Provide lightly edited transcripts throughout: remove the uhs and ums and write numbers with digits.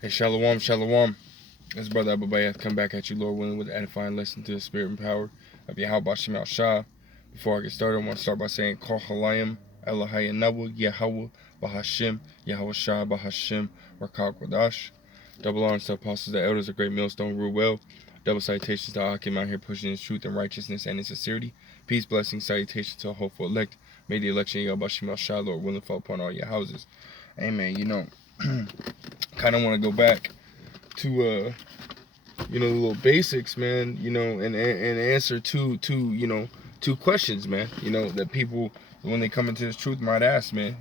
Hey, Shalom, Shalom. This brother Abubayah come back at you, Lord willing, with an edifying lesson to the spirit and power of Yahweh Shem Shah. Before I get started, I want to start by saying, Kol Halayim, Elohai Nabu, Yahweh, Bahashim, Yahweh Shah, Bahashim, Rakal Kodash. Double honors to apostles, the elders, a great millstone, rule well. Double salutations to Hakim out here pushing his truth and righteousness and in sincerity. Peace, blessings, salutations to a hopeful elect. May the election of Yahweh Shem Shah, Lord willing, fall upon all your houses. Amen. Kind of want to go back to the little basics, man, and answer two questions, man, that people when they come into this truth might ask, man,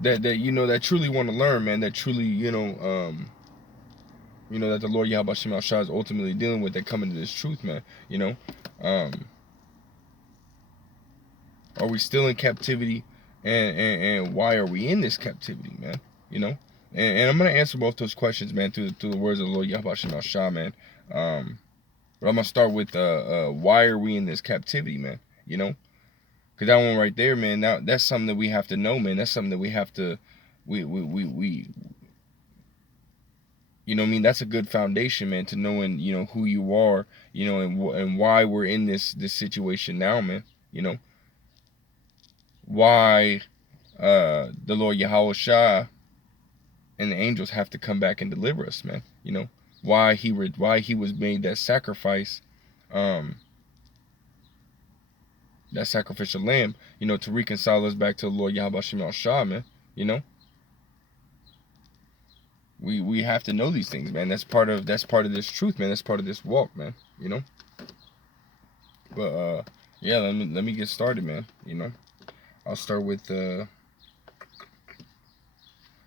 that truly want to learn, man, that truly, that the Lord Yahweh Shem Shah is ultimately dealing with, that come into this truth, man, are we still in captivity, and why are we in this captivity, man, And I'm gonna answer both those questions, man, through the words of the Lord Yahweh Shem Shah, man. But I'm gonna start with why are we in this captivity, man? Because that one right there, man, that's something that we have to know, man. That's something that we have to, that's a good foundation, man, to knowing, who you are, and why we're in this situation now, man. Why the Lord Yahweh Shah and the angels have to come back and deliver us, man. Why he was made that sacrifice, that sacrificial lamb, to reconcile us back to the Lord Yahweh Shem Shah, man. We have to know these things, man. That's part of this truth, man. That's part of this walk, man. But yeah, let me get started, man. I'll start with let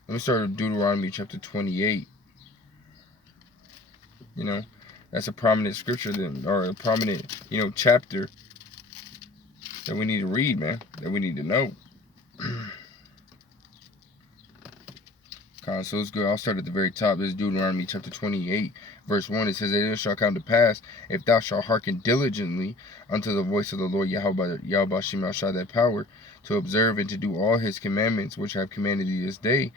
me start with Deuteronomy chapter 28. That's a prominent scripture, or a prominent, chapter that we need to read, man, that we need to know. So it's good. I'll start at the very top. This is Deuteronomy chapter 28, verse 1. It says, "And it shall come to pass, if thou shalt hearken diligently unto the voice of the Lord Yahweh Shem Shah, that power, to observe and to do all his commandments which I have commanded thee this day,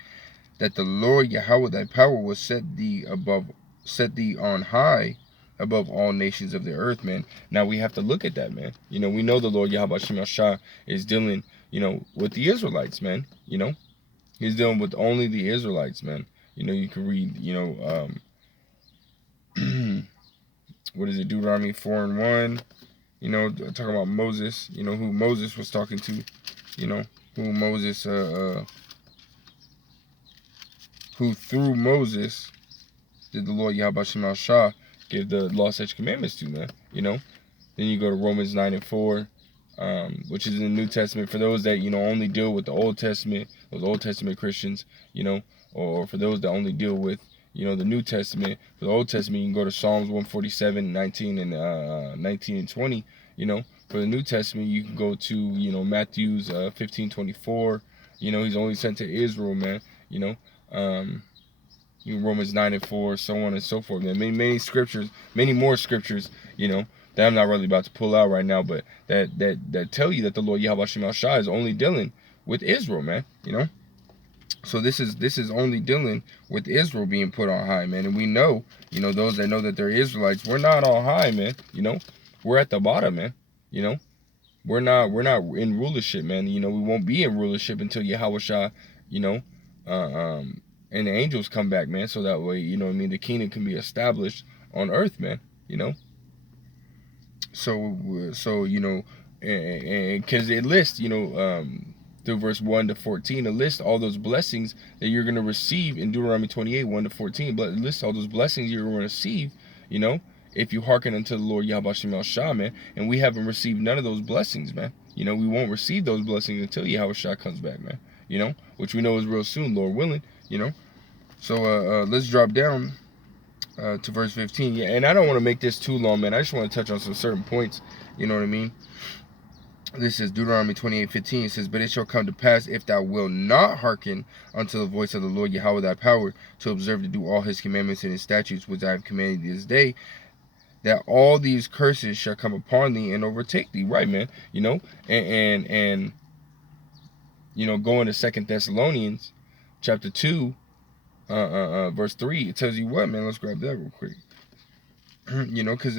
that the Lord Yahweh thy power will set thee on high above all nations of the earth," man. Now we have to look at that, man. We know the Lord Yahweh Shem Shah is dealing, with the Israelites, man. He's dealing with only the Israelites, man. You can read, what is it, Deuteronomy 4:1, talking about Moses, who Moses was talking to, who Moses, who through Moses did the Lord Yahweh Shem Shah give the law, such commandments to, man. Then you go to Romans 9:4, which is in the New Testament, for those that, only deal with the Old Testament, those Old Testament Christians, or for those that only deal with, the New Testament. For the Old Testament, you can go to Psalms 147, 19 and 20. For the New Testament, you can go to, Matthew's 15:24. He's only sent to Israel, man. Romans 9:4, so on and so forth, man. Many scriptures, many more scriptures, that I'm not really about to pull out right now, but that tell you that the Lord Yahweh Shem Shah is only dealing with Israel, man. So this is only dealing with Israel being put on high, man. And we know, those that know that they're Israelites, we're not on high, man. We're at the bottom, man. We're not in rulership, man. We won't be in rulership until Yahweh Shah, and the angels come back, man. So that way, the kingdom can be established on earth, man. So and because it lists, through verse 1 to 14, it lists all those blessings that you're going to receive in Deuteronomy 28, 1 to 14. But it lists all those blessings you're going to receive, if you hearken unto the Lord Yahweh Shem Shah, man. And we haven't received none of those blessings, man. We won't receive those blessings until Yahweh Shah comes back, man. Which we know is real soon, Lord willing, So let's drop down to verse 15. Yeah, and I don't want to make this too long, man. I just want to touch on some certain points. You know what I mean? This is Deuteronomy 28:15. It says, "But it shall come to pass, if thou wilt not hearken unto the voice of the Lord Yahweh thy power, to observe to do all his commandments and his statutes which I have commanded thee this day, that all these curses shall come upon thee and overtake thee." Right, man. And going to 2 Thessalonians chapter 2, verse 3, it tells you what, man. Let's grab that real quick. Because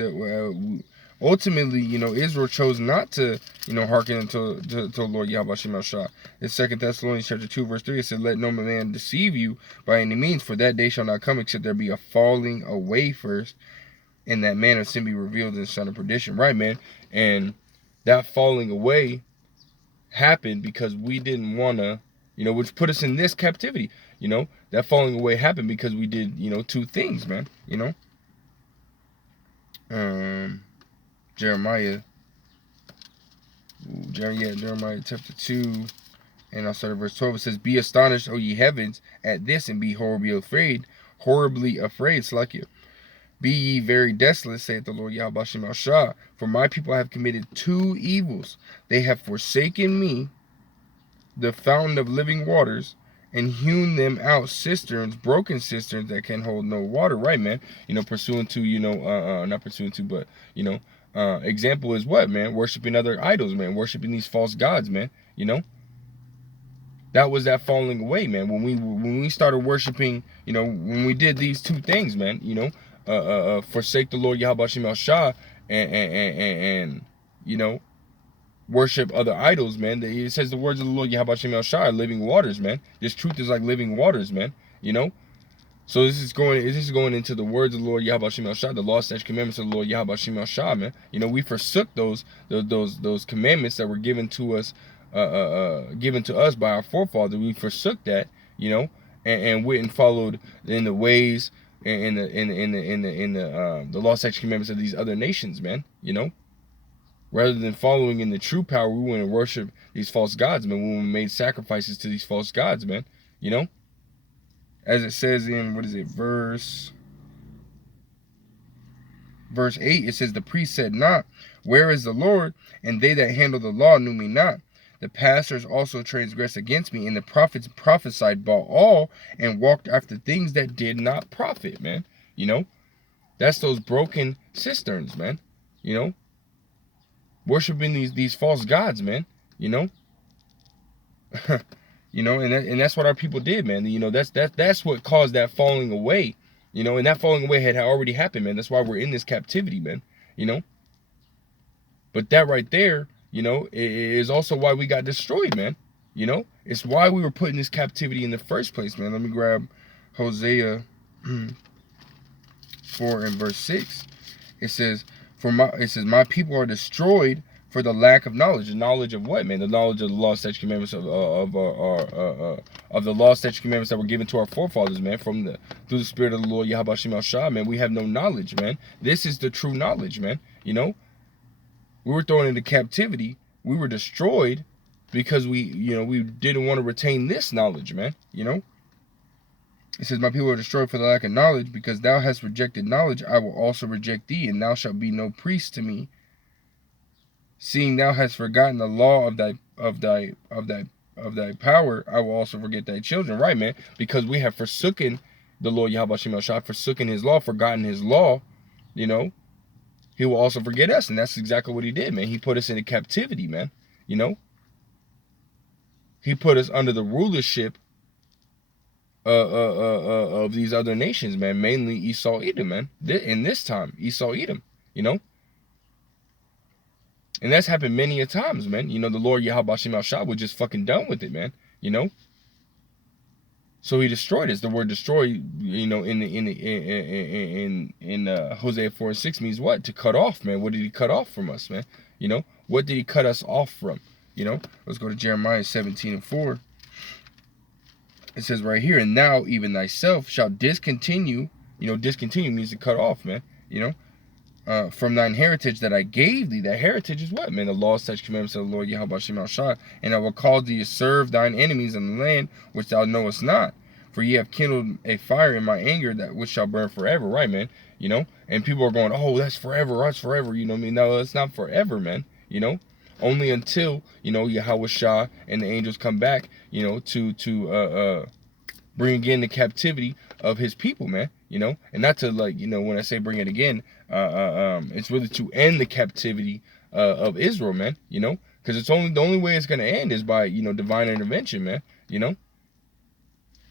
ultimately, Israel chose not to, hearken unto the Lord Yahweh Shem Shah. In 2 Thessalonians chapter 2, verse 3, it said, "Let no man deceive you by any means, for that day shall not come except there be a falling away first, and that man of sin be revealed in the son of perdition." Right, man? And that falling away happened because we didn't want to, which put us in this captivity. That falling away happened because we did, two things, man. Jeremiah chapter 2, and I'll start at verse 12. It says, "Be astonished, O ye heavens, at this, and be horribly afraid, Slakia. Be ye very desolate, saith the Lord Yahweh Shem Shah, for my people have committed two evils. They have forsaken me, the fountain of living waters, and hewn them out cisterns, broken cisterns that can hold no water." Right, man? Pursuant to, not pursuant to, but, example is what, man? Worshiping other idols, man. Worshiping these false gods, man. That was that falling away, man. When we started worshiping, when we did these two things, man, forsake the Lord Yahweh Shem Shah and worship other idols, man. It says the words of the Lord Yahweh Shem Shah are living waters, man. This truth is like living waters, man. So this is going into the words of the Lord Yahweh Shem Shah, the law, statutes, commandments of the Lord Yahweh Shem Shah, man. We forsook those commandments that were given to us by our forefathers. We forsook that, and went and followed in the ways and the law, statutes, commandments of these other nations, man. Rather than following in the true power, we went and worship these false gods, man. We made sacrifices to these false gods, man. As it says in, verse 8, it says, "The priest said not, Where is the Lord? And they that handle the law knew me not. The pastors also transgressed against me, and the prophets prophesied Baal and walked after things that did not profit," man. That's those broken cisterns, man. Worshiping these false gods, man. And that's what our people did, man. That's what caused that falling away. And that falling away had already happened, man. That's why we're in this captivity, man. But that right there, is also why we got destroyed, man. It's why we were put in this captivity in the first place, man. Let me grab Hosea 4 and verse 6. It says, "My people are destroyed for the lack of knowledge." The knowledge of what, man? The knowledge of the law, statutes, commandments of the law, statutes, commandments that were given to our forefathers, man, through the Spirit of the Lord Yahweh Shem Shah, man. We have no knowledge, man. This is the true knowledge, man. We were thrown into captivity. We were destroyed because we didn't want to retain this knowledge, man. It says, "My people are destroyed for the lack of knowledge, because thou hast rejected knowledge. I will also reject thee, and thou shalt be no priest to me. Seeing thou hast forgotten the law of thy power, I will also forget thy children." Right, man? Because we have forsaken the Lord Yahweh Shem Shah, forsaken his law, forgotten his law, He will also forget us, and that's exactly what he did, man. He put us into captivity, man. He put us under the rulership of these other nations, man. Mainly Esau, Edom, man. In this time, Esau, Edom, And that's happened many a times, man. The Lord Yahweh Shem Shah was just fucking done with it, man. So he destroyed us. The word "destroy," in Hosea 4 and 6 means what? To cut off, man. What did he cut off from us, man? What did he cut us off from? Let's go to Jeremiah 17 and 4. It says right here, "And thou even thyself shalt discontinue." Discontinue means to cut off, man. "From thine heritage that I gave thee." That heritage is what, man? The law, such commandments of the Lord Yahweh Shem Shah. "And I will cause thee to serve thine enemies in the land which thou knowest not. For ye have kindled a fire in my anger, that which shall burn forever." Right, man? And people are going, "Oh, that's forever. That's forever." No, it's not forever, man. Only until, Yahweh Shah and the angels come back, to bring again the captivity of his people, man. And not to, when I say bring it again, it's really to end the captivity of Israel, man. Because because it's only the only way it's gonna end is by, you know, divine intervention, man. You know.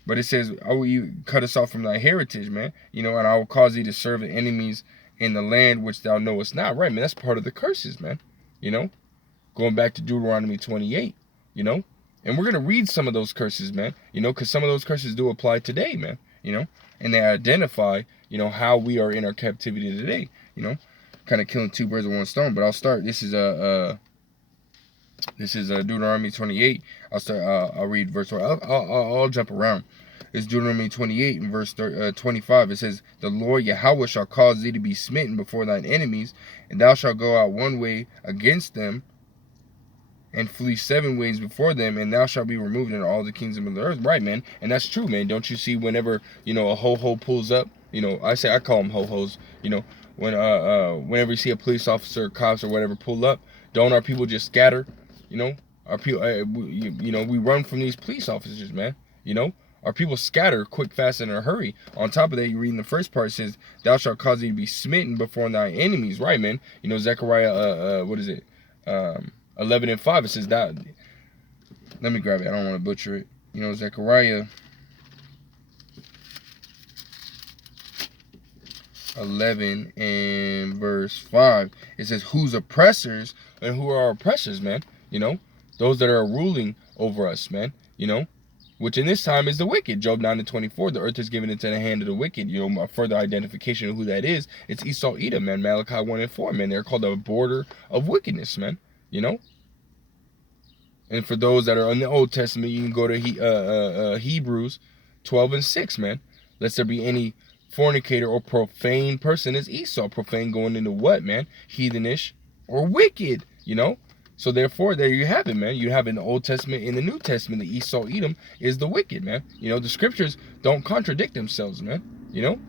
But it says, "I will you cut us off from thy heritage, man. You know, and I will cause thee to serve the enemies in the land which thou knowest not." Right, man. That's part of the curses, man. You know, going back to Deuteronomy 28. You know, and we're gonna read some of those curses, man. You know, because some of those curses do apply today, man. You know, and they identify, you know, how we are in our captivity today. You know, kind of killing two birds with one stone. But I'll start. This is Deuteronomy 28. I'll read verse 1. I'll jump around. It's Deuteronomy 28 and verse 25. It says, "The Lord Yahweh shall cause thee to be smitten before thine enemies, and thou shalt go out one way against them, and flee 7 ways before them, and thou shalt be removed in all the kingdoms of the earth." Right, man. And that's true, man. Don't you see whenever, you know, a ho-ho pulls up, you know, I call them ho-hos, you know, whenever you see a police officer, cops, or whatever pull up, don't our people just scatter? You know, our people, you know, we run from these police officers, man. You know, our people scatter quick, fast, and in a hurry. On top of that, you read in the first part, it says, "Thou shalt cause thee to be smitten before thy enemies." Right, man. You know, Zechariah, what is it? 11 and 5. It says that. Let me grab it. I don't want to butcher it. You know, Zechariah 11 and verse 5. It says, "Whose oppressors," and who are our oppressors, man? You know, those that are ruling over us, man. You know, which in this time is the wicked. Job 9 and 24. The earth is given into the hand of the wicked. You know, a further identification of who that is. It's Esau, Edom, man. Malachi 1 and 4, man. They're called the border of wickedness, man. You know. And for those that are in the Old Testament, you can go to Hebrews 12 and 6, man. Lest there be any fornicator or profane person as Esau. Profane going into what, man? Heathenish or wicked, you know? So therefore, there you have it, man. You have in the Old Testament, in the New Testament, the Esau, Edom is the wicked, man. You know, the scriptures don't contradict themselves, man. You know?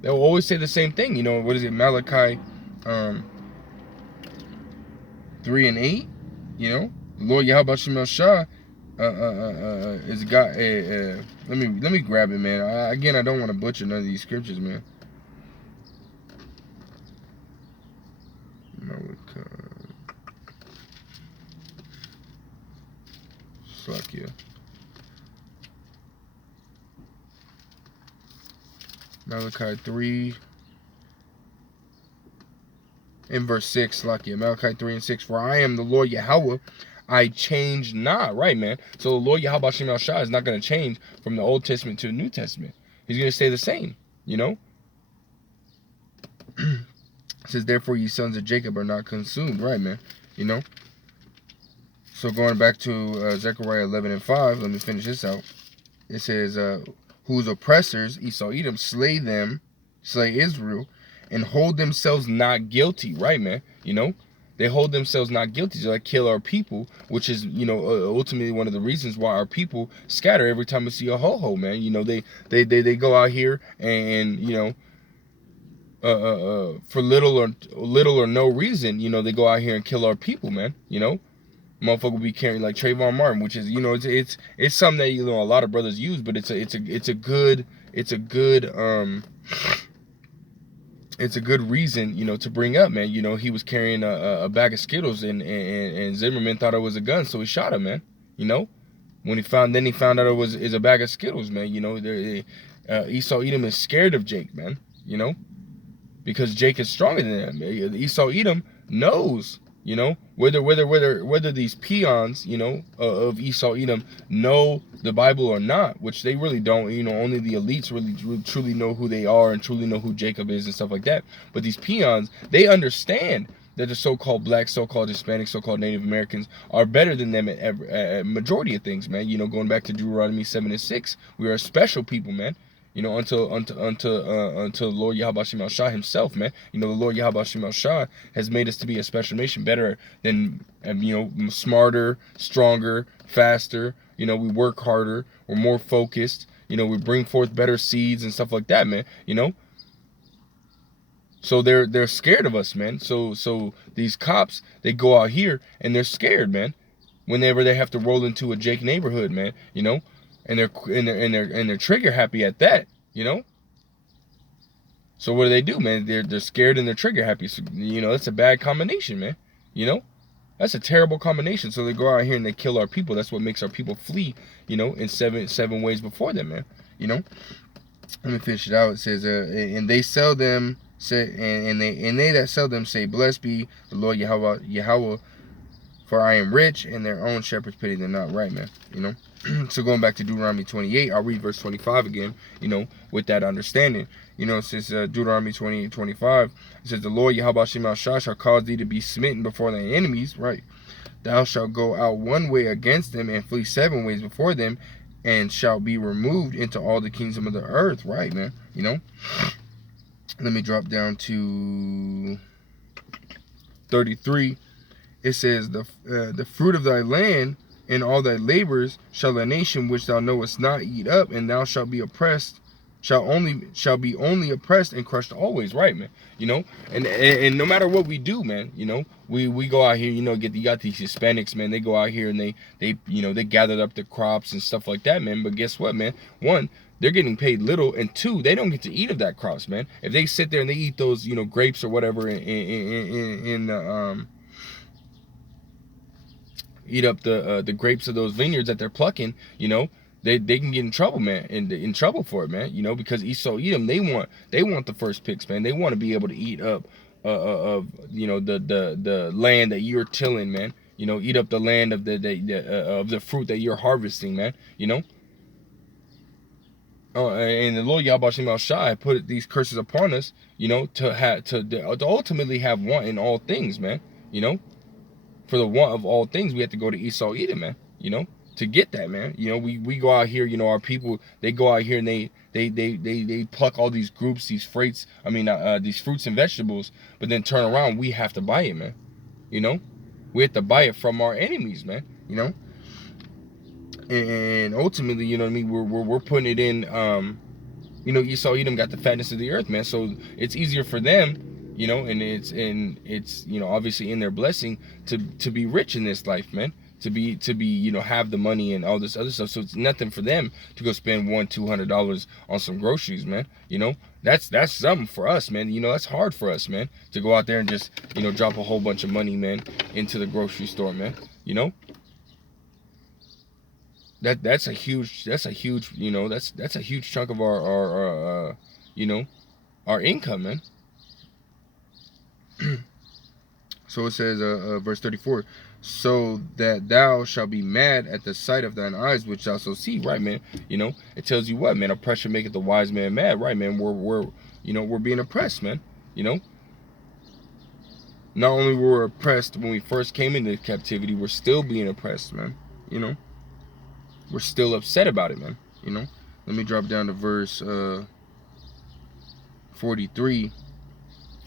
They'll always say the same thing. You know, what is it? Malachi 3 and 8, you know? Lord Yahweh Shemel Shah is God. Let me grab it, man. Again, I don't want to butcher none of these scriptures, man. Malachi 3 in verse 6, Malachi 3 and 6. "For I am the Lord Yahweh, I change not." Right, man. So the Lord Yahweh Shemel Shah is not going to change from the Old Testament to the New Testament. He's going to stay the same, you know. It says, "Therefore ye sons of Jacob are not consumed." Right, man. You know. So going back to Zechariah 11 and 5, let me finish this out. It says, "Whose oppressors, Esau, Edom, slay Israel, and hold themselves not guilty." Right, man. You know, they hold themselves not guilty. So they kill our people, which is, you know, ultimately one of the reasons why our people scatter every time we see a ho-ho, man. You know, they go out here and you know, for little or no reason, you know, they go out here and kill our people, man. You know, motherfucker will be carrying like Trayvon Martin, which is, you know, it's something that, you know, a lot of brothers use, but it's a good reason, you know, to bring up, man. You know, he was carrying a bag of Skittles, and Zimmerman thought it was a gun, so he shot him, man. You know, when he found out it was a bag of Skittles, man. You know, Esau Edom is scared of Jake, man. You know, because Jake is stronger than him. Esau Edom knows, you know, whether these peons, you know, of Esau Edom know the Bible or not, which they really don't. You know, only the elites really truly know who they are and truly know who Jacob is and stuff like that. But these peons, they understand that the so-called blacks, so-called Hispanics, so-called Native Americans are better than them at majority of things, man. You know, going back to Deuteronomy 7 and 6, we are a special people, man. You know, until Lord Yahweh Shemel Shah himself, man. You know, the Lord Yahweh Shemel Shah has made us to be a special nation, better than, you know, smarter, stronger, faster. You know, we work harder, we're more focused. You know, we bring forth better seeds and stuff like that, man. You know, so they're scared of us, man. So these cops, they go out here and they're scared, man. Whenever they have to roll into a Jake neighborhood, man. You know. And they're trigger happy at that, you know. So what do, man? They're scared and they're trigger happy. So, you know, that's a bad combination, man. You know. That's a terrible combination. So they go out here and they kill our people. That's what makes our people flee, in seven ways before them, man. Let me finish it out. It says, and they sell them, say, and they that sell them say, blessed be the Lord Yahweh, for I am rich, and their own shepherds pity them not. Right, man. So going back to Deuteronomy 28, I'll read verse 25 again, with that understanding. It says Deuteronomy 28:25, it says, the Lord Yahweh shall cause thee to be smitten before thy enemies, right? Thou shalt go out one way against them and flee 7 ways before them, and shall be removed into all the kingdom of the earth, right, man? Let me drop down to 33. It says, the fruit of thy land and all thy labors shall the nation which thou knowest not eat up, and thou shalt be oppressed, shall be only oppressed and crushed always, right, man? And no matter what we do, man, we go out here, you got these Hispanics, man. They go out here and they gathered up the crops and stuff like that, man. But guess what, man? One, they're getting paid little, and two, they don't get to eat of that crops, man. If they sit there and they eat those, grapes or whatever eat up the grapes of those vineyards that they're plucking, they can get in trouble, man, and in trouble for it, man, because Esau Edom, they want the first picks, man. They want to be able to eat up of the land that you're tilling, man. Eat up the land of the fruit that you're harvesting, man. And the Lord Yahweh Shem Shai put these curses upon us, to ultimately have want in all things, man. For the want of all things, we have to go to Esau Edom, man. To get that, man. We go out here, our people, they go out here and they pluck all these groups, these freights, these fruits and vegetables, but then turn around, we have to buy it, man. We have to buy it from our enemies, man. And ultimately, we're putting it in, Esau Edom got the fatness of the earth, man. So it's easier for them, and it's obviously in their blessing to be rich in this life, man. To be have the money and all this other stuff. So it's nothing for them to go spend $100-200 on some groceries, man. That's something for us, man. That's hard for us, man, to go out there and just drop a whole bunch of money, man, into the grocery store, man. That's a huge that's a huge chunk of our income, man. So it says verse 34, so that thou shalt be mad at the sight of thine eyes which thou shalt see, right, man? It tells you what, man, oppression maketh the wise man mad, right, man? We're being oppressed, man. Not only were we oppressed when we first came into captivity, we're still being oppressed, man. We're still upset about it, man. Let me drop down to verse 43.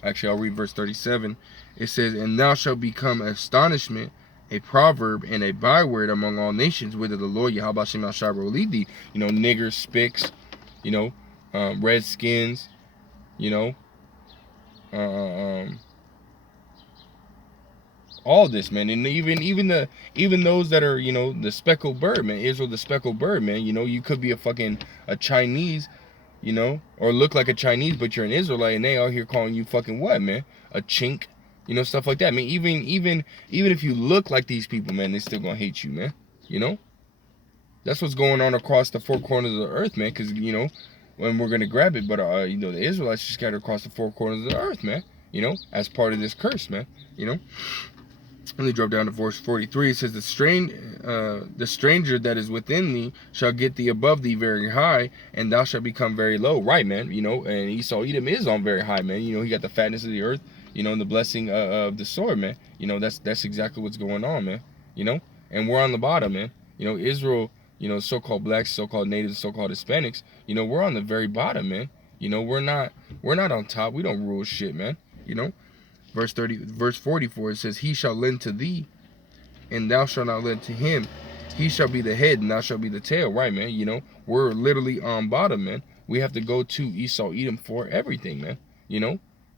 Actually, I'll read verse 37. It says, and thou shalt become astonishment, a proverb, and a byword among all nations, whither the Lord Yahweh Shem Shai will lead thee. Niggers, spics, redskins, all this, man. And even those that are, the speckled bird, man. Israel, the speckled bird, man. You could be a Chinese, or look like a Chinese, but you're an Israelite, and they out here calling you fucking what, man? A chink, stuff like that. I mean, even if you look like these people, man, they still gonna hate you, man. That's what's going on across the 4 corners of the earth, man. Because when we're gonna grab it, but the Israelites are scattered across the 4 corners of the earth, man. As part of this curse, man. Let me drop down to verse 43. It says, the stranger that is within thee shall get thee above thee very high, and thou shalt become very low. Right, man. And Esau Edom is on very high, man. He got the fatness of the earth, and the blessing of the sword, man. That's exactly what's going on, man. And we're on the bottom, man. Israel, so-called blacks, so-called natives, so-called Hispanics, we're on the very bottom, man. We're not on top. We don't rule shit, man. Verse 44, it says, he shall lend to thee, and thou shalt not lend to him. He shall be the head, and thou shalt be the tail. Right, man? We're literally on bottom, man. We have to go to Esau Edom for everything, man.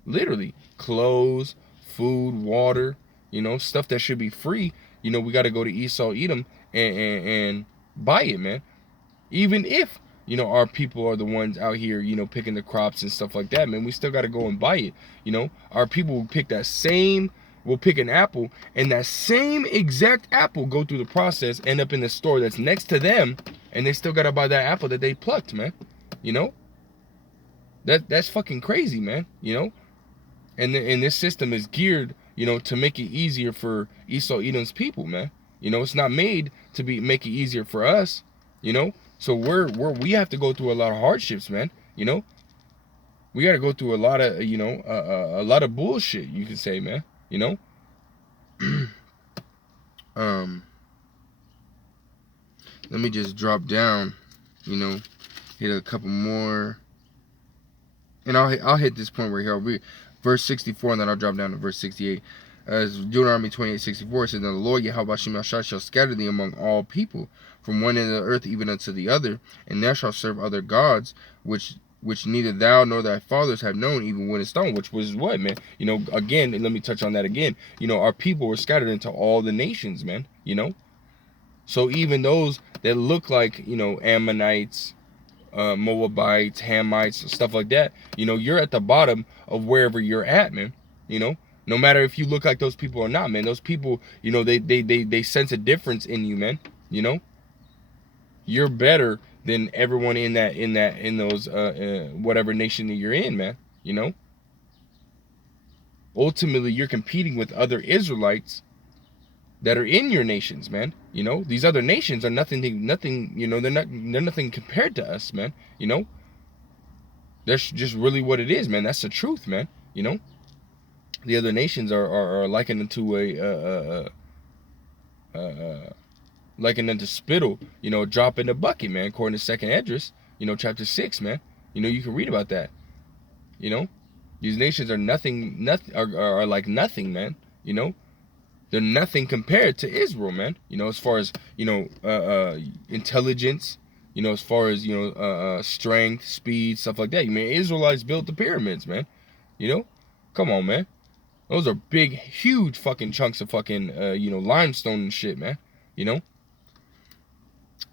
Literally. Clothes, food, water, stuff that should be free. We got to go to Esau Edom and buy it, man. Even if our people are the ones out here, picking the crops and stuff like that, man, we still got to go and buy it. Our people will pick that same will pick an apple, and that same exact apple go through the process, end up in the store that's next to them, and they still gotta buy that apple that they plucked, man. You know? That's fucking crazy, man. You know? And this system is geared, you know, to make it easier for Esau Edom's people, man. You know, it's not made to make it easier for us, you know? So we have to go through a lot of hardships, man. You know? We got to go through a lot of, you know, a lot of bullshit, you can say, man. You know? Let me just drop down, you know, hit a couple more. And I'll hit this point right here. I'll read verse 64, and then I'll drop down to verse 68. As Deuteronomy 28:64 says, "Now the Lord Yahweh shall scatter thee among all people, from one end of the earth even unto the other, and thou shalt serve other gods, which neither thou nor thy fathers have known, even wood and stone." Which was what, man? You know, again, let me touch on that again. You know, our people were scattered into all the nations, man. You know, so even those that look like, you know, Ammonites, Moabites, Hamites, stuff like that, you know, you're at the bottom of wherever you're at, man. You know, no matter if you look like those people or not, man. Those people, you know, they sense a difference in you, man. You know, you're better than everyone in those whatever nation that you're in, man. You know, ultimately you're competing with other Israelites that are in your nations, man. You know, these other nations are nothing, you know, they're nothing compared to us, man. You know, that's just really what it is, man. That's the truth, man. You know, the other nations are likened unto likened unto spittle, you know, drop in the bucket, man, according to 2nd Esdras, you know, chapter 6, man. You know, you can read about that. You know, these nations are are like nothing, man. You know, they're nothing compared to Israel, man. You know, as far as, you know, intelligence, you know, as far as, you know, strength, speed, stuff like that. You mean, Israelites built the pyramids, man. You know, come on, man. Those are big, huge fucking chunks of fucking, you know, limestone and shit, man. You know,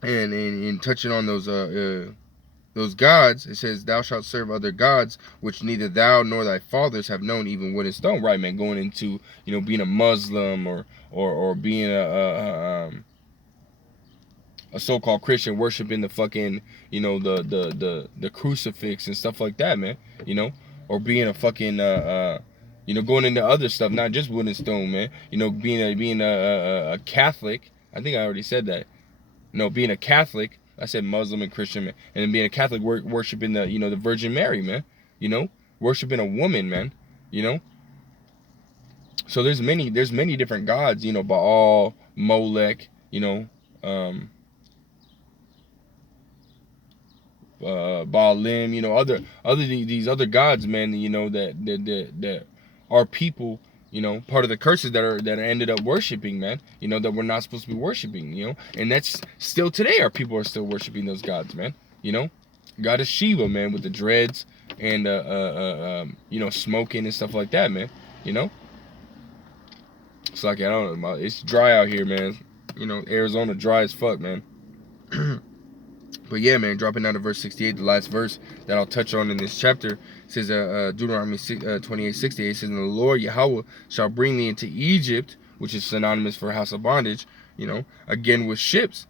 and touching on those gods, it says, "Thou shalt serve other gods, which neither thou nor thy fathers have known, even wood and stone." Right, man. Going into, you know, being a Muslim or being a so-called Christian, worshiping the fucking, you know, the crucifix and stuff like that, man. You know, or being a fucking you know, going into other stuff, not just wood and stone, man. You know, being a Catholic. I think I already said that. No, being a Catholic. I said Muslim and Christian, man. And then being a Catholic, worshiping the, you know, the Virgin Mary, man. You know, worshiping a woman, man. You know. So there's many different gods, you know, Baal, Molech, you know, Baalim, you know, other these other gods, man, you know, that are people, you know, part of the curses that ended up worshiping, man, you know, that we're not supposed to be worshiping, you know, and that's still today. Our people are still worshiping those gods, man. You know, God is Shiva, man, with the dreads and you know, smoking and stuff like that, man. You know, it's like, I don't know, it's dry out here, man. You know, Arizona dry as fuck, man. But yeah, man, dropping down to verse 68, the last verse that I'll touch on in this chapter, says, Deuteronomy 28:68 says, "And the Lord Yahweh shall bring thee into Egypt," which is synonymous for house of bondage, you know, "again with ships.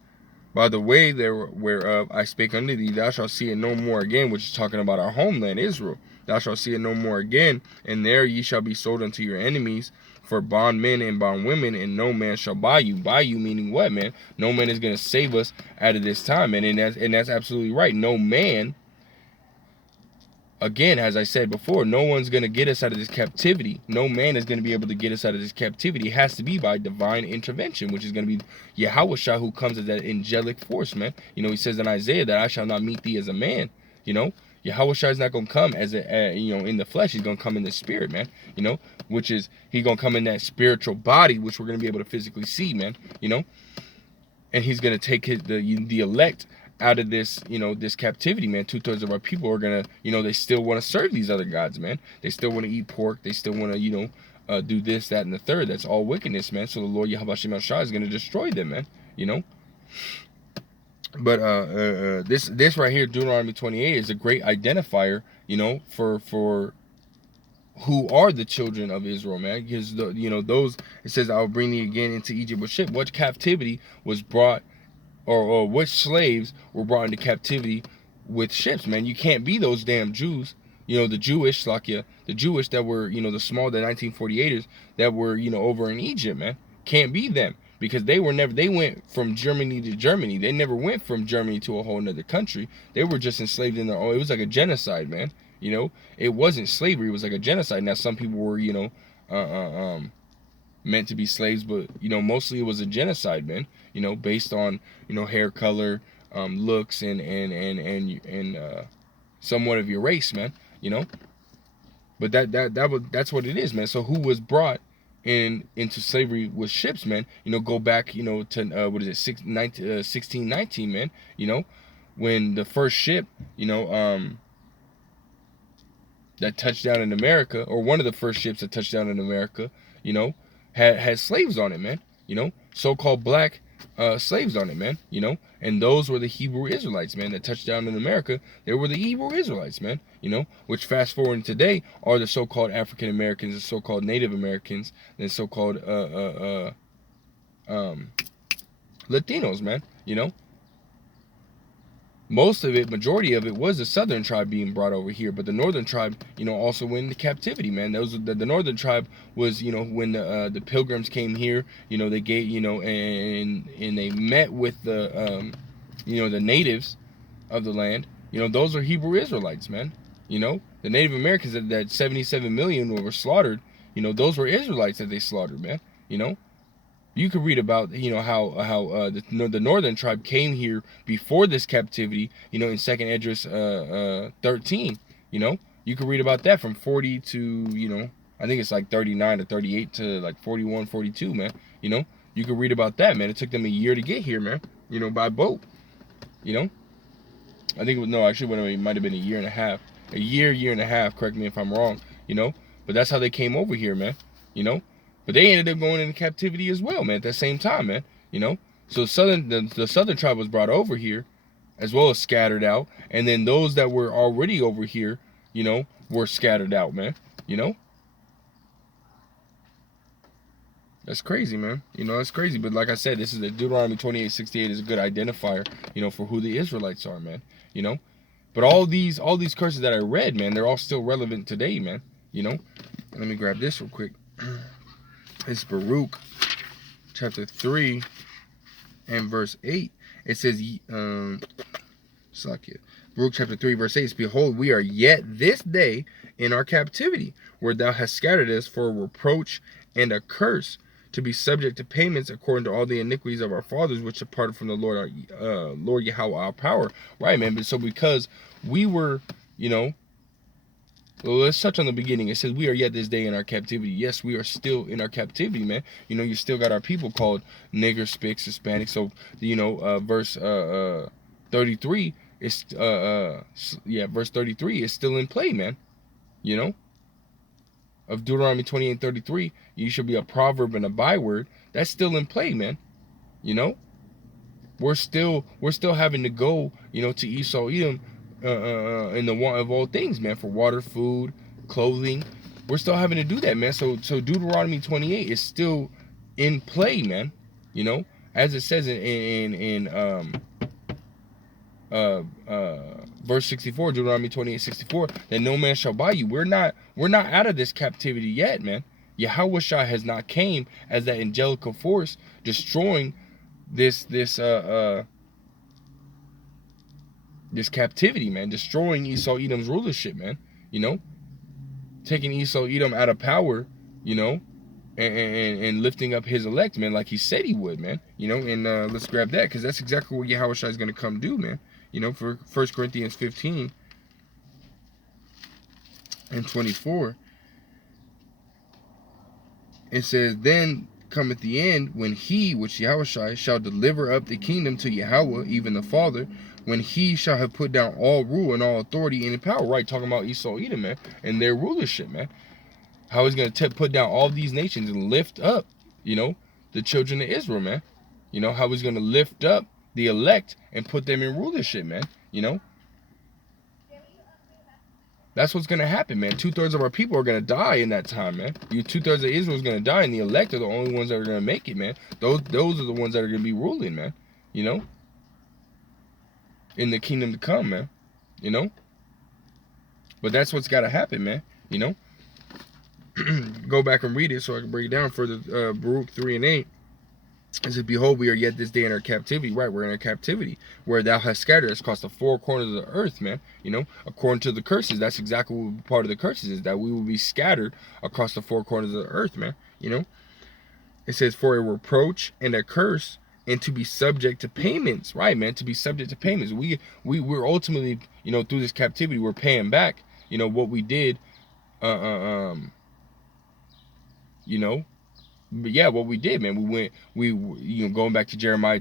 By the way whereof I spake unto thee, thou shalt see it no more again," which is talking about our homeland, Israel. "Thou shalt see it no more again, and there ye shall be sold unto your enemies for bondmen and bondwomen, and no man shall buy you." Buy you meaning what, man? No man is going to save us out of this time, man. And that's absolutely right. No man, again, as I said before, no one's going to get us out of this captivity. No man is going to be able to get us out of this captivity. It has to be by divine intervention, which is going to be Yahweh Shah, who comes as that angelic force, man. You know, he says in Isaiah that I shall not meet thee as a man. You know, Yahweh Shah is not going to come as a, you know, in the flesh. He's going to come in the spirit, man. You know, which is, he's going to come in that spiritual body, which we're going to be able to physically see, man. You know, and he's going to take the elect out of this, you know, this captivity, man. 2/3 of our people are gonna, you know, they still want to serve these other gods, man. They still want to eat pork. They still want to, you know, do this, that, and the third. That's all wickedness, man. So the Lord Yahweh Shah is gonna destroy them, man. You know. But this right here, Deuteronomy 28, is a great identifier, you know, for who are the children of Israel, man. Because those, it says, I'll bring thee again into Egypt with ship. What captivity was brought, or which slaves were brought into captivity with ships, man? You can't be those damn Jews, the Jewish, Slakia, the Jewish that were, the 1948ers that were, over in Egypt, man. Can't be them, because they went from Germany to Germany. They never went from Germany to a whole nother country. They were just enslaved in their own. It was like a genocide, man. It wasn't slavery. It was like a genocide. Now, some people were, meant to be slaves, but, mostly it was a genocide, man. Based on, hair color, looks, and somewhat of your race, man. But that's what it is, man. So who was brought into slavery with ships, man? Go back, to what is it, 1619, man. When the first ship, that touched down in America, or one of the first ships that touched down in America, had slaves on it, man. So-called black slaves on it, man. And those were the Hebrew Israelites, man, that touched down in America. They were the Hebrew Israelites, man. Which fast forward today are the so-called African Americans, the so-called Native Americans, and so-called Latinos, man. Most of it, majority of it, was the southern tribe being brought over here, but the northern tribe, also went into captivity, man. The northern tribe was, when the pilgrims came here, they gave, and they met with the, the natives of the land. Those are Hebrew Israelites, man. The Native Americans that 77 million were slaughtered, those were Israelites that they slaughtered, man. You could read about, how the northern tribe came here before this captivity, in Second Esdras 13. You could read about that from 40 to, I think it's like 39 or 38 to like 41, 42, man. You could read about that, man. It took them a year to get here, man. By boat. I think it was, no, actually, it might have been a year and a half. A year and a half. Correct me if I'm wrong. But that's how they came over here, man. But they ended up going into captivity as well, man, at that same time, man. So the southern tribe was brought over here, as well as scattered out. And then those that were already over here, were scattered out, man. That's crazy, man. That's crazy. But like I said, this is the Deuteronomy 28:68 is a good identifier, for who the Israelites are, man. But all these curses that I read, man, they're all still relevant today, man. Let me grab this real quick. It's Baruch chapter 3 and verse 8. It says, Baruch chapter 3 verse 8, behold, we are yet this day in our captivity, where thou hast scattered us for a reproach and a curse, to be subject to payments according to all the iniquities of our fathers, which departed from the Lord, Lord Yahweh, our power. Right, man. But so because we were, well, let's touch on the beginning. It says, we are yet this day in our captivity. Yes, we are still in our captivity, man. You still got our people called niggers, spics, Hispanic. So, verse 33 is, verse 33 is still in play, man. Of Deuteronomy 28:33, you should be a proverb and a byword. That's still in play, man. We're still having to go, to Esau, Edom, in the want of all things, man, for water, food, clothing. We're still having to do that, man. So Deuteronomy 28 is still in play, man. As it says in verse 64, Deuteronomy 28:64, that no man shall buy you. We're not out of this captivity yet, man. Yahweh has not came as that angelical force destroying this captivity, man, destroying Esau Edom's rulership, man. Taking Esau Edom out of power, and lifting up his elect, man, like he said he would, man. And let's grab that, because that's exactly what Yahweh is going to come do, man. For 1 Corinthians 15 and 24, it says, then cometh the end, when he, which Yahweh shall deliver up the kingdom to Yahweh, even the Father, when he shall have put down all rule and all authority and power. Right, talking about Esau Edom, man, and their rulership, man. How he's going to put down all these nations and lift up, the children of Israel, man. How he's going to lift up the elect and put them in rulership, man. That's what's gonna happen, man. 2/3 of our people are gonna die in that time, man. 2/3 of Israel is gonna die, and the elect are the only ones that are gonna make it, man. Those are the ones that are gonna be ruling, man. You know, in the kingdom to come, man. You know. But that's what's gotta happen, man. You know. Go back and read it so I can break it down further. Baruch 3:8. It says, behold, we are yet this day in our captivity. Right, we're in our captivity. Where thou hast scattered us across the four corners of the earth, man. You know, according to the curses, that's exactly what part of the curses is, that we will be scattered across the four corners of the earth, man. You know, it says, for a reproach and a curse, and to be subject to payments. Right, man, to be subject to payments. We're ultimately, you know, through this captivity, we're paying back, you know, what we did, you know. But yeah, what we did, man, we you know, going back to Jeremiah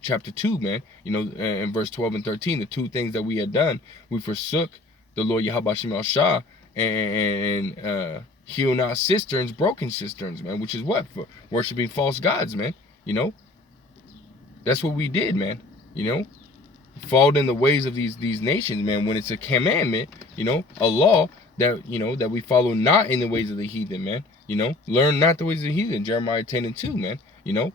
chapter 2, man, you know, in verse 12 and 13, the two things that we had done, we forsook the Lord Yahweh Shem Shah, and heal not cisterns, broken cisterns, man, which is what? For worshiping false gods, man. You know, that's what we did, man. You know, followed in the ways of these nations, man. When it's a commandment, you know, a law that, you know, that we follow not in the ways of the heathen, man. You know, learn not the ways of the heathen. Jeremiah 10:2, man. You know,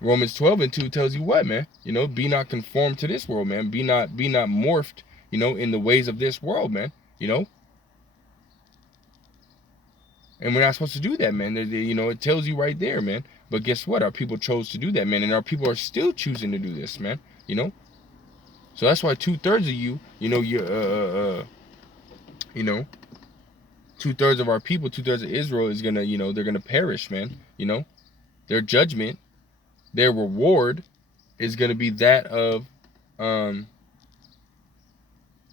Romans 12:2 tells you what, man. You know, be not conformed to this world, man. Be not morphed, you know, in the ways of this world, man. You know, and we're not supposed to do that, man. You know, it tells you right there, man. But guess what? Our people chose to do that, man, and our people are still choosing to do this, man. You know, so that's why 2/3 of you, you know, you know, 2/3 of our people, 2/3 of Israel is gonna, you know, they're gonna perish, man. You know, their judgment, their reward is gonna be that of,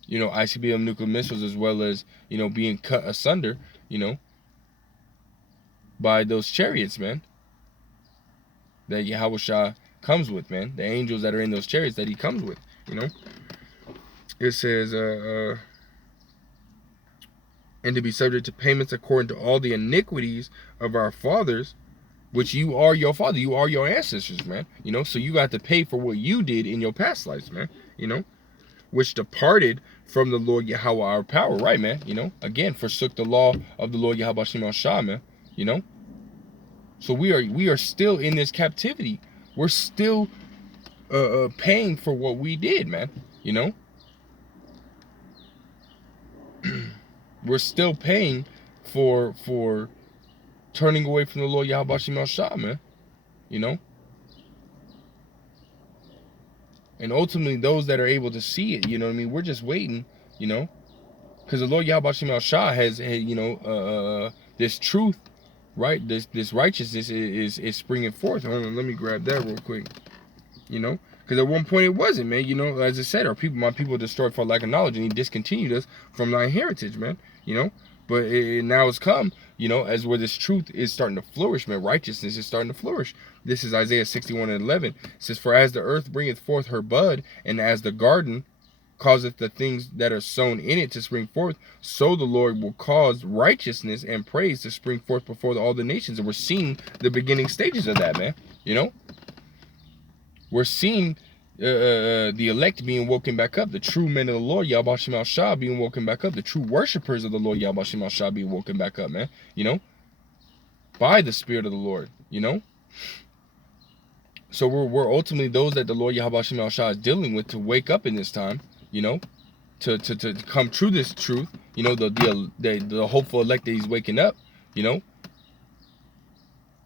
you know, ICBM nuclear missiles, as well as, you know, being cut asunder, you know, by those chariots, man, that Yahweh Shah comes with, man. The angels that are in those chariots that he comes with, you know. It says, and to be subject to payments according to all the iniquities of our fathers, which you are your father, you are your ancestors, man. You know, so you got to pay for what you did in your past lives, man. You know, which departed from the Lord Yahweh our power, right, man? You know, again, forsook the law of the Lord Yahweh Shem Shah, man. You know, so we are still in this captivity. We're still paying for what we did, man. You know, we're still paying for turning away from the Lord Yahweh Shem Shah, man. You know, and ultimately those that are able to see it, you know what I mean, we're just waiting, you know, because the Lord Yahweh Shem Shah has, you know, this truth, right, this righteousness is springing forth. Hold on, let me grab that real quick. You know, because at one point it wasn't, man. You know, as I said, my people destroyed for lack of knowledge, and he discontinued us from thy heritage, man. You know, but now it's come, you know, as where this truth is starting to flourish, man. Righteousness is starting to flourish. This is Isaiah 61:11. It says, for as the earth bringeth forth her bud, and as the garden causeth the things that are sown in it to spring forth, so the Lord will cause righteousness and praise to spring forth before all the nations. And we're seeing the beginning stages of that, man. You know, we're seeing the elect being woken back up, the true men of the Lord Yahweh Shem Shah being woken back up, the true worshipers of the Lord Yahweh Shem Shah being woken back up, man. You know, by the Spirit of the Lord. You know, so we're ultimately those that the Lord Yahweh Shem Shah is dealing with to wake up in this time. You know, to come true this truth. You know, the hopeful elect that he's waking up. You know,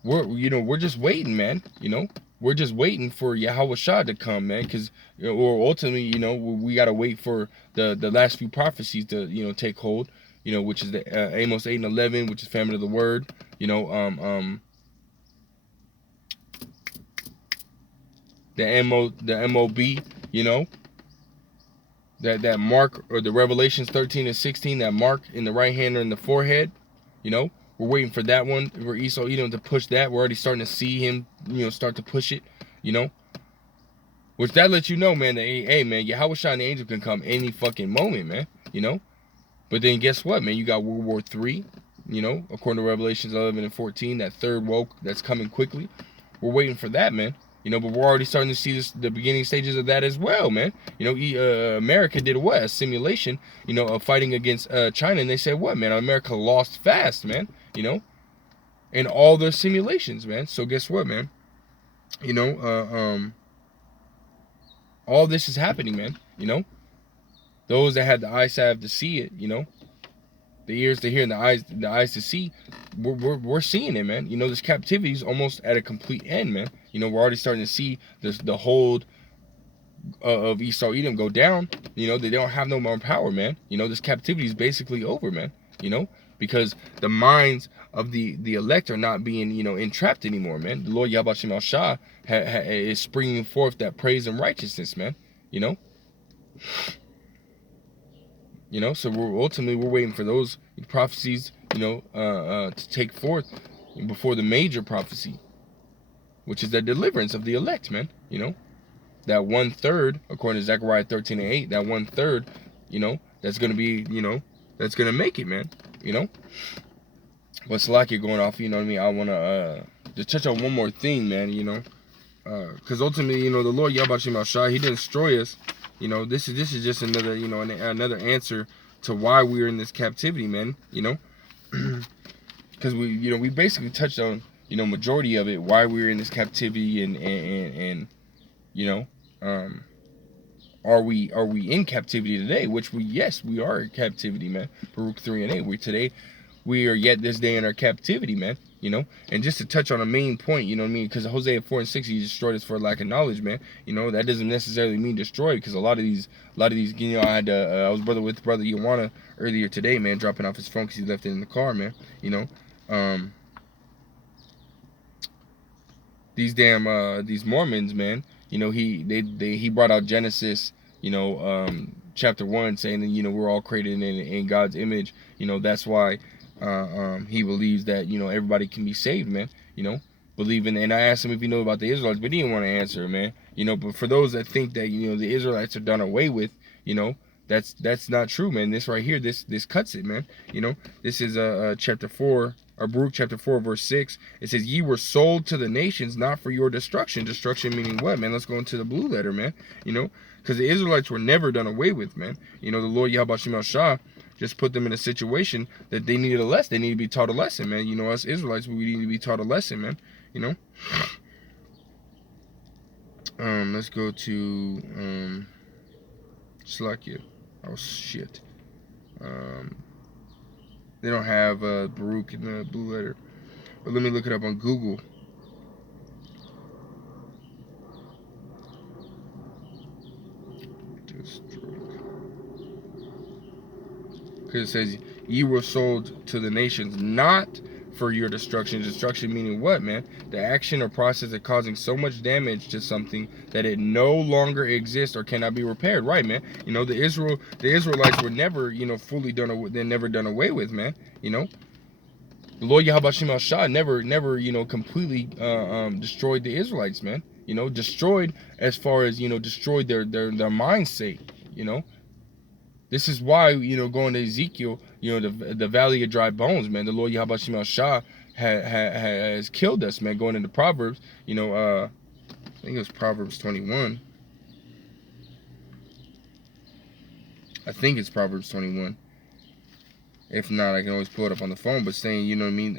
we're just waiting, man. You know. We're just waiting for Yahweh Shah to come, man, because, or ultimately, you know, we got to wait for the last few prophecies to, you know, take hold, you know, which is the Amos 8:11, which is famine of the word, you know, the MOB, you know, that mark, or the Revelations 13:16, that mark in the right hand or in the forehead, you know. We're waiting for that one for Esau, you know, to push that. We're already starting to see him, you know, start to push it, you know. Which that lets you know, man, that, hey, man, Yahweh Shah and the angel can come any fucking moment, man, you know. But then guess what, man? You got World War III, you know, according to Revelations 11:14, that third woke that's coming quickly. We're waiting for that, man, You know, but we're already starting to see the beginning stages of that as well, man. You know, America did what? A simulation, you know, of fighting against China, and they said what, man? America lost fast, man. You know, in all their simulations, man. So guess what, man? You know, all this is happening, man. You know, those that had the eyesight to see it, you know, the ears to hear and the eyes to see, we're seeing it, man. You know, this captivity is almost at a complete end, man. You know, we're already starting to see the hold of Esau Edom go down. You know, they don't have no more power, man. You know, this captivity is basically over, man. You know, because the minds of the elect are not being, you know, entrapped anymore, man. The Lord Yahweh Shem Shah is springing forth that praise and righteousness, man. You know. You know, so we're waiting for those prophecies, you know, to take forth before the major prophecy, which is the deliverance of the elect, man. You know, that 1/3, according to Zechariah 13:8, that 1/3, you know, that's gonna be, you know, that's gonna make it, man. You know, but Salakia going off, you know what I mean. I wanna just touch on one more thing, man. You know, because ultimately, you know, the Lord Yahweh Shem Shah, He didn't destroy us. You know, this is just another, you know, another answer to why we're in this captivity, man. You know, because we basically touched on, you know, majority of it, why we're in this captivity, and you know, are we in captivity today? Which yes, we are in captivity, man. Baruch 3:8. We are yet this day in our captivity, man. You know, and just to touch on a main point, you know what I mean? Because Hosea 4:6, He destroyed us for lack of knowledge, man. You know, that doesn't necessarily mean destroyed, because a lot of these, you know, I was with brother Yawana earlier today, man, dropping off his phone because he left it in the car, man. You know, these Mormons, man. You know, he brought out Genesis, you know, chapter 1, saying that, you know, we're all created in God's image. You know, that's why he believes that, you know, everybody can be saved, man. You know, believing. And I asked him if he knew about the Israelites, but he didn't want to answer, man. You know, but for those that think that, you know, the Israelites are done away with, you know, that's not true, man. This right here, this cuts it, man. You know, this is chapter 4, or Baruch chapter 4, verse 6. It says, "Ye were sold to the nations, not for your destruction." Destruction meaning what, man? Let's go into the blue letter, man. You know, because the Israelites were never done away with, man. You know, the Lord Yahweh Shem Shah just put them in a situation that they needed a lesson. They need to be taught a lesson, man. You know, us Israelites, we need to be taught a lesson, man. You know. Let's go to Slakia. Oh shit. They don't have Baruch in the blue letter, but let me look it up on Google. Because it says, "Ye were sold to the nations, not for your destruction." Destruction meaning what, man? The action or process of causing so much damage to something that it no longer exists or cannot be repaired. Right, man? You know, the Israelites were never, you know, fully done. They're never done away with, man. You know, the Lord Yahweh Shem Shah never, you know, completely destroyed the Israelites, man. You know, destroyed as far as, you know, destroyed their mindset. You know. This is why, you know, going to Ezekiel, you know, the valley of dry bones, man. The Lord Yahweh Shem Shah has killed us, man. Going into Proverbs, you know, I think it was Proverbs 21. I think it's Proverbs 21. If not, I can always pull it up on the phone. But saying, you know what I mean?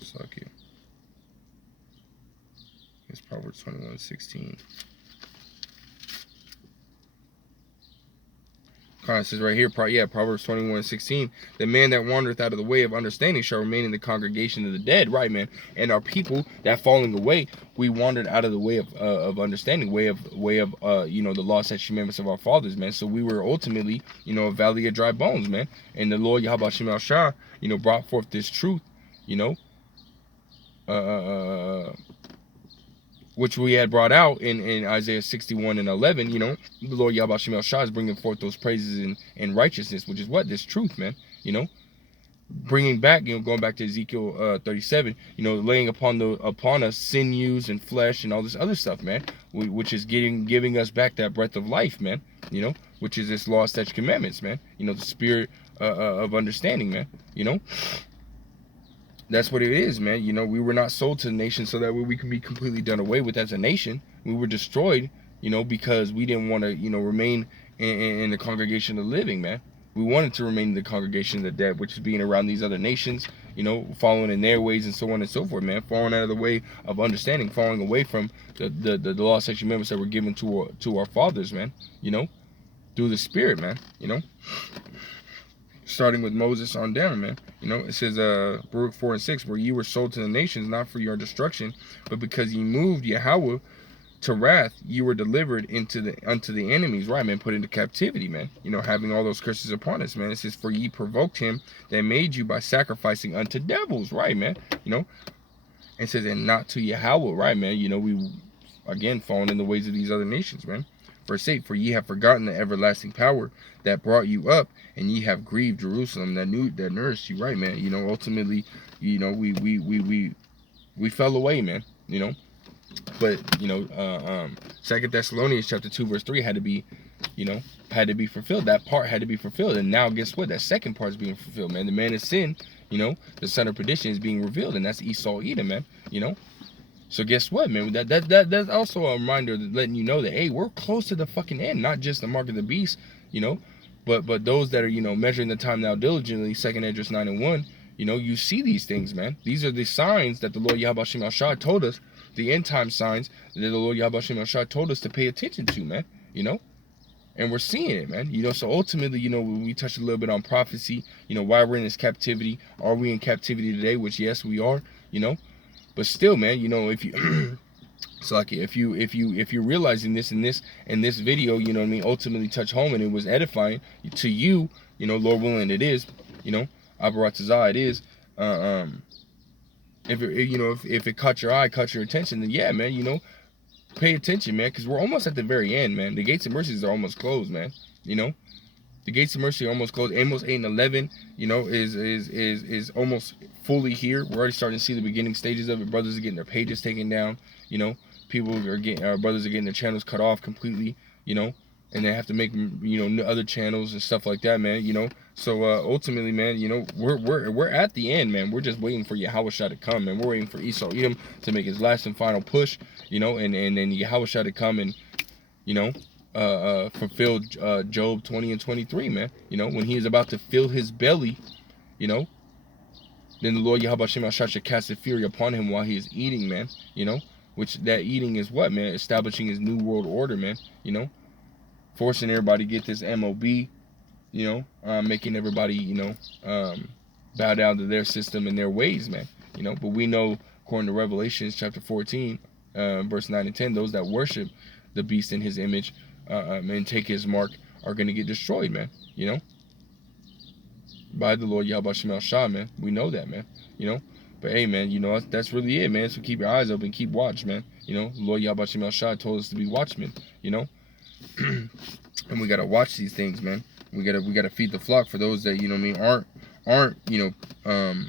Suck it. It's Proverbs 21:16. It says right here, Proverbs 21:16. "The man that wandereth out of the way of understanding shall remain in the congregation of the dead." Right, man. And our people that falling away, we wandered out of the way of understanding, way of you know, the law, statutes, commandments of our fathers, man. So we were ultimately, you know, a valley of dry bones, man. And the Lord Yahweh Shem Shah, you know, brought forth this truth, you know, which we had brought out in Isaiah 61:11, you know, the Lord Yahweh Shem Shah is bringing forth those praises and righteousness, which is what? This truth, man, you know, bringing back, you know, going back to Ezekiel 37, you know, laying upon us sinews and flesh and all this other stuff, man, which is giving us back that breath of life, man, you know, which is this law, statutes, commandments, man, you know, the spirit of understanding, man, you know. That's what it is, man. You know, we were not sold to the nation so that way we can be completely done away with as a nation. We were destroyed, you know, because we didn't want to, you know, remain in the congregation of the living, man. We wanted to remain in the congregation of the dead, which is being around these other nations, you know, following in their ways and so on and so forth, man. Falling out of the way of understanding, falling away from the law, statutes, amendments that were given to our fathers, man. You know, through the Spirit, man. You know, starting with Moses on down, man. You know, it says, Baruch 4 and 6, where ye were sold to the nations, not for your destruction, but because ye moved Yahweh to wrath, you were delivered unto the enemies, right, man, put into captivity, man. You know, having all those curses upon us, man. It says, for ye provoked him that made you by sacrificing unto devils, right, man. You know, it says, and not to Yahweh, right, man. You know, we, again, fallen in the ways of these other nations, man. Verse 8, for ye have forgotten the everlasting power that brought you up, and ye have grieved Jerusalem that nourished you, right, man. You know, ultimately, you know, we fell away, man. You know, but you know, 2 Thessalonians chapter 2 verse 3 had to be, you know, had to be fulfilled. That part had to be fulfilled, and now guess what? That second part is being fulfilled, man. The man of sin, you know, the son of perdition is being revealed, and that's Esau Edom, man. You know. So guess what, man? That's also a reminder letting you know that, hey, we're close to the fucking end, not just the mark of the beast, you know, but those that are, you know, measuring the time now diligently, 2nd Esdras 9 and 1, you know, you see these things, man. These are the signs that the Lord Yahweh Shem Shah told us, the end time signs that the Lord Yahweh Shem Shah told us to pay attention to, man, you know. And we're seeing it, man. You know, so ultimately, you know, we touched a little bit on prophecy, you know, why we're in this captivity. Are we in captivity today? Which, yes, we are, you know. But still, man, you know, if you so like if you're realizing this in this video, you know what I mean, ultimately touch home and it was edifying to you, you know, Lord willing it is, you know, Abaratazah it is, if it, you know, if it caught your eye, caught your attention, then yeah, man, you know, pay attention, man, because we're almost at the very end, man. The gates of mercies are almost closed, man. You know, the gates of mercy are almost closed. Amos 8 and 11, you know, is almost fully here. We're already starting to see the beginning stages of it. Brothers are getting their pages taken down, you know. People are getting, brothers are getting their channels cut off completely, you know, and they have to make, you know, other channels and stuff like that, man, you know. So ultimately, man, you know, we're at the end, man. We're just waiting for Yahweh Shah to come, man. We're waiting for Esau Edom to make his last and final push, you know, and then Yahweh Shah to come and, you know, fulfill Job 20 and 23, man. You know, when he is about to fill his belly, you know, then the Lord Yahweh Shem Shah should cast a fury upon him while he is eating, man. You know, which that eating is what, man? Establishing his new world order, man. You know, forcing everybody to get this MOB, you know, making everybody, you know, bow down to their system and their ways, man. You know, but we know, according to Revelations chapter 14, verse 9 and 10, those that worship the beast in his image and take his mark are going to get destroyed, man. You know, by the Lord Yahweh Shem Shah, man. We know that, man. You know, but hey, man, you know, that's really it, man. So keep your eyes open, keep watch, man. You know, Lord Yahweh Shem Shah told us to be watchmen, you know. And we gotta watch these things, man. We gotta feed the flock. For those that, you know what I mean, aren't you know,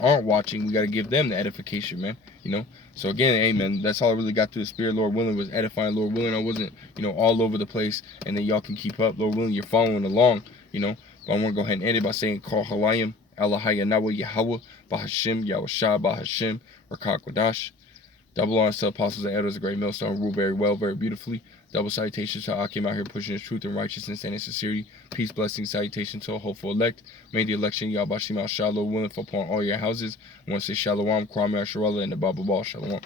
aren't watching, we gotta give them the edification, man. You know. So again, amen. That's all I really got through the Spirit. Lord willing, was edifying. Lord willing, I wasn't, you know, all over the place, and then y'all can keep up. Lord willing, you're following along, you know. But I want to go ahead and end it by saying, Call Halayim, Allahaya Nawa Yahweh, Bahashim, Yahweh Shah, Bahashim, Rakak Wadash. Double honors to apostles and elders, a great millstone, rule very well, very beautifully. Double salutations to Akim out here pushing his truth and righteousness and in sincerity. Peace, blessing, salutation to a hopeful elect. May the election, Yahweh Shema Shalom, willing for upon all your houses. I want to say Shalom, Kwame Asherullah, and the Bible Ball. Shalom.